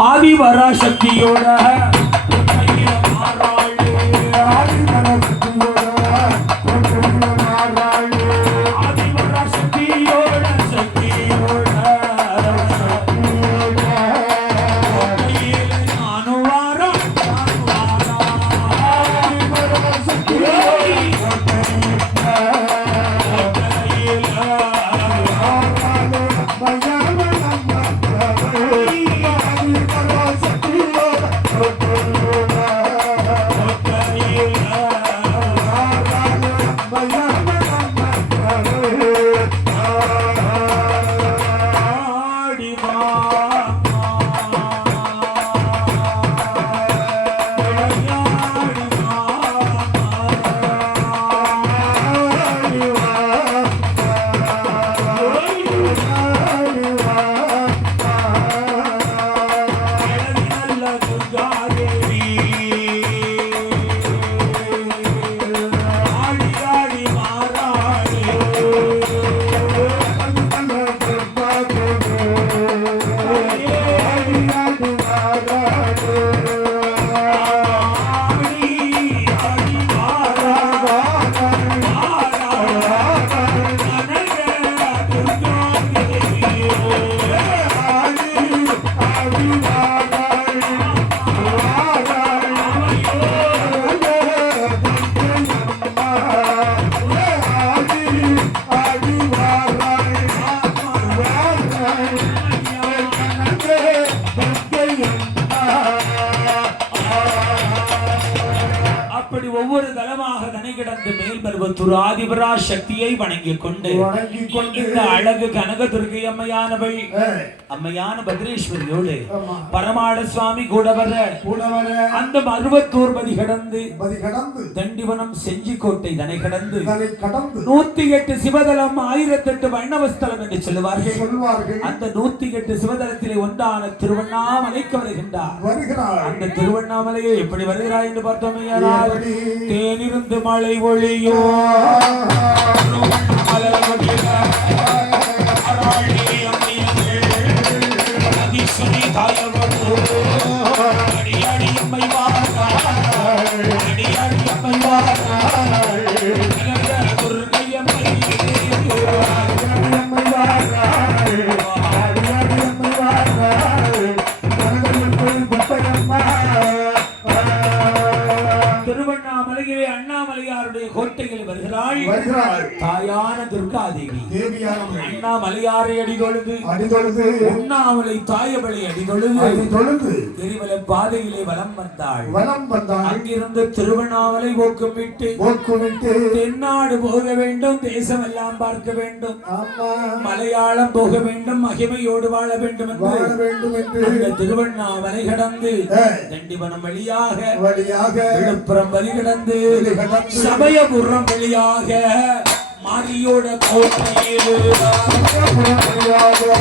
ஆதிபராசக்தியோட கையில ஆதிபரா சக்தியை வணங்கிக் கொண்டு வணங்கிக் கொண்டு இந்த அழகு கனக துர்கை அம்மையானவள் அம்மையான பத்ரேஸ்வரியோடு. பரமாட சுவாமி கூட வர கூட வர அந்த மருவத்தூர் பதி கடந்து பதி கடந்து தண்டிவனம் செஞ்சிக்கோட்டை தனை கடந்து நூத்தி எட்டு சிவதலம் ஆயிரத்தெட்டு வைணவஸ்தலம் என்று சொல்லுவார்கள். சொல்வார்கள் அந்த நூத்தி எட்டு சிவதலத்திலே ஒன்றான திருவண்ணாமலைக்கு வருகின்றார். வருகிறார் அந்த திருவண்ணாமலையை எப்படி வருகிறாய் என்று எப்படி? தேனிருந்து மழை ஒளியோ திருவண்ணாமலை வருகிறார். அடிதொழுது. அடிதொழுது. உண்ணாமலை தாயவளை அடிதொழுது. அடிதொழுது. திருமல பாதையிலே வலம் வந்தாள். வலம் வந்தாள். அங்கிருந்து திருவண்ணாமலை போக்குவிட்டு. தென்னாடு போக வேண்டும் தேசமெல்லாம் பார்க்க வேண்டும். மலையாளம் போக வேண்டும் மகிமையோடு வாழ வேண்டும் என்று. அந்த திருவண்ணாமலை கடந்து தண்டிவனம் வழியாக வழியாக. விழுப்புரம் வழி கடந்து சமயபுரம் வழியாக மாரியோட கோட்டையில் வழியாக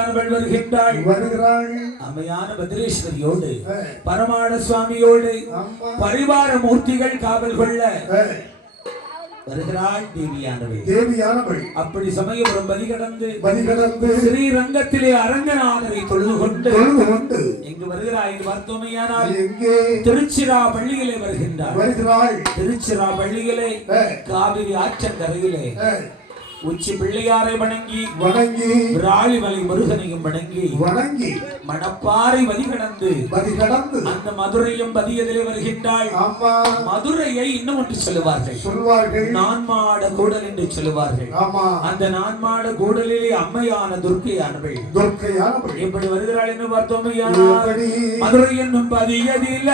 அம்மையானவள் வருகின்றாள். வருகிறாள். அம்மையான பத்ரேஸ்வரியோடு. பரமாட சுவாமியோடு பரிவார மூர்த்திகள் காவல் கொள்ள வருகிறாள் தேவியானவள். தேவியானவள். அப்படி சமயபுரம் பதி கடந்து வழிகடந்து ஸ்ரீரங்கத்திலே அரங்கநாதரை தொழுது கொண்டு தொழுது கொண்டு இங்கு வருகிறாய் என்று பார்த்தோமையானால் எங்கே? திருச்சிரா பள்ளியிலே வருகின்றார் வருகிறாள். திருச்சிரா பள்ளியிலே காவிரி ஆற்றங்கரையிலே உச்சி பிள்ளையாரை வணங்கி வணங்கி விராலிமலை முருகனையும் வணங்கி வணங்கி மணப்பாறை வதி கடந்து வழிகடந்து அந்த மதுரையும் பதியதிலே வருகின்றாள் ஆமா. மதுரையை இன்னும் ஒன்று சொல்லுவார்கள். சொல்வார்கள் நான்மாட கூடல் என்று சொல்லுவார்கள். ஆமா. அந்த நான்மாட கூடலிலே அம்மையான துர்க்கையானவள். துர்க்கையானவள். எப்படி வருகிறாள் என்று பார்த்தோம் மதுரை என்னும் பதியதில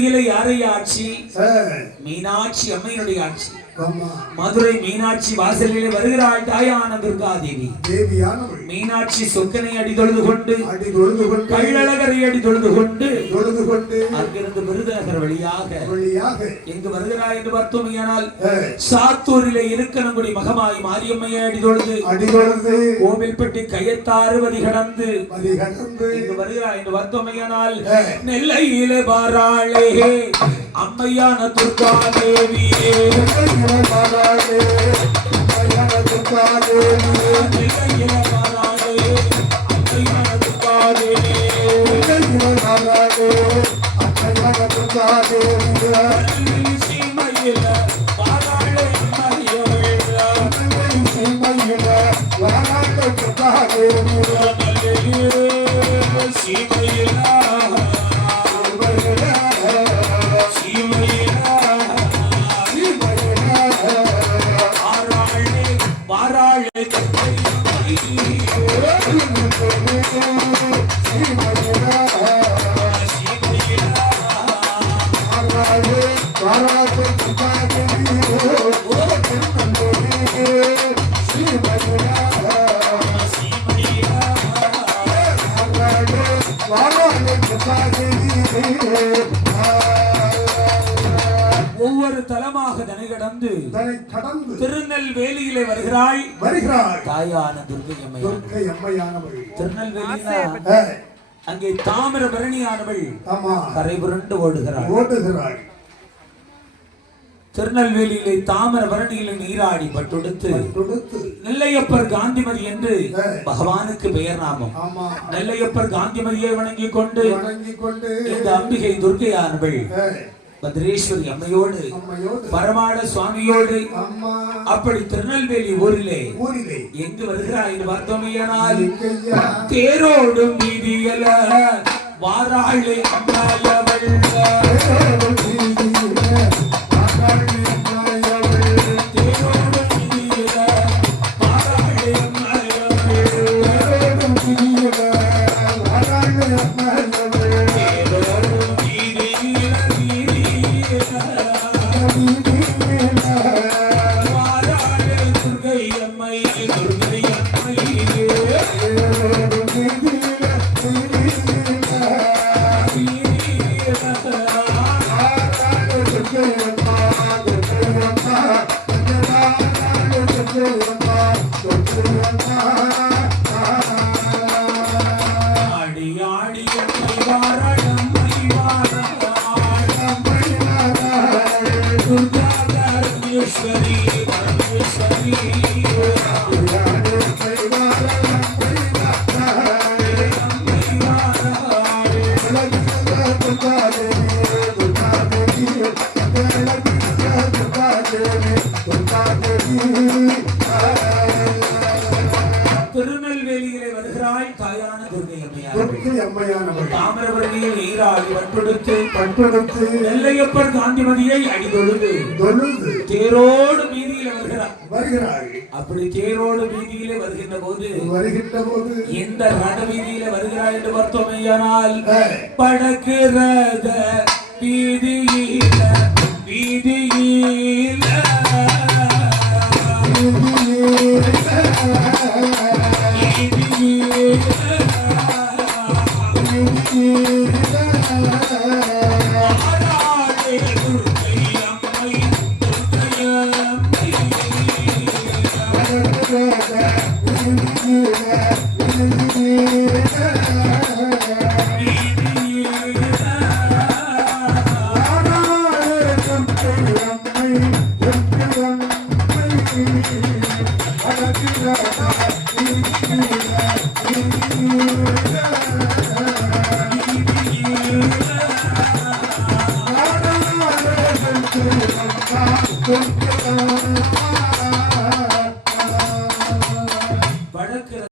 மதுரையிலே யாரை ஆட்சி? மீனாட்சி அம்மையினுடைய ஆட்சி. மதுரை மீனாட்சி வாசலிலே வருகிறாள் தாயான துர்காதேவி தேவியானவள். மீனாட்சி சொக்கனை அடி தொழுது கொண்டு கள்ளழகரை அடி தொழுது கொண்டு தொழுது கொண்டு அங்கிருந்து விருதுநகர் வழியாக வழியாக எங்கு வருகிறாய் என்று பார்த்தோமையானால் சாத்தூரிலே இருக்கனங்குடி மகமாய் மாரியம்மையை அடி தொழுது அடி தொழுது கோவில்பட்டி கையத்தாறுவதி கடந்து இங்கு வருகிறாய் என்று பார்த்தோமையானால் நெல்லையிலே பாராளே அம்மையான துர்கா தேவியே பாராளே, கல்யாண துர்காதேவி, நெல்லையிலே பாராளே அம்மையான துர்கா தேவியே பாராளே, கல்யாண துர்காதேவி, சீமையில பாராளே அம்மையவள் சீமையில வாராட்ட துர்காதேவி, வாராளே, ஒவ்வொரு தலமாக தனை கடந்து கடந்து திருநெல்வேலியிலே வருகிறாள் வருகிறாள் தாயான துர்கை அம்மையார் துர்க்கை அம்மையானவள். திருநெல்வேலினா ஏய், அங்கே தாமிரபரணியானவள். ஆமா கரை புரண்டு ஓடுகிறாள். ஓடுகிறாள். திருநெல்வேலியிலே தாமிரபரணியில நீராடி பட்டுடுத்து நெல்லையப்பர் காந்திமதி என்று. பகவானுக்கு பெயர் நாமம். நெல்லையப்பர் காந்திமதியை வணங்கிக் கொண்டு இந்த அம்பிகை துர்க்கையானவள் ஏய், பத்ரேஸ்வரி அம்மையோடு பரமாட சுவாமியோடு அப்படி திருநெல்வேலி ஊரிலே ஊரிலே. எங்கு வருகிறாய் என்று பார்த்தோமையானால் தேரோடும் வீதியல வாராளே அம்மாயவள் Thank you. நெல்லையப்பர் காந்திமதியை அடிதொழுது தொழுது தேரோடு வீதியில வருகிறார். அப்படி தேரோடு வீதியிலே வருகின்ற போது வருகின்ற போது எந்த ரண வீதியில வருகிறாய் என்று பார்த்தோமேயானால் படக்கு ரத வீதியில வீதியில வீதியில Thank you.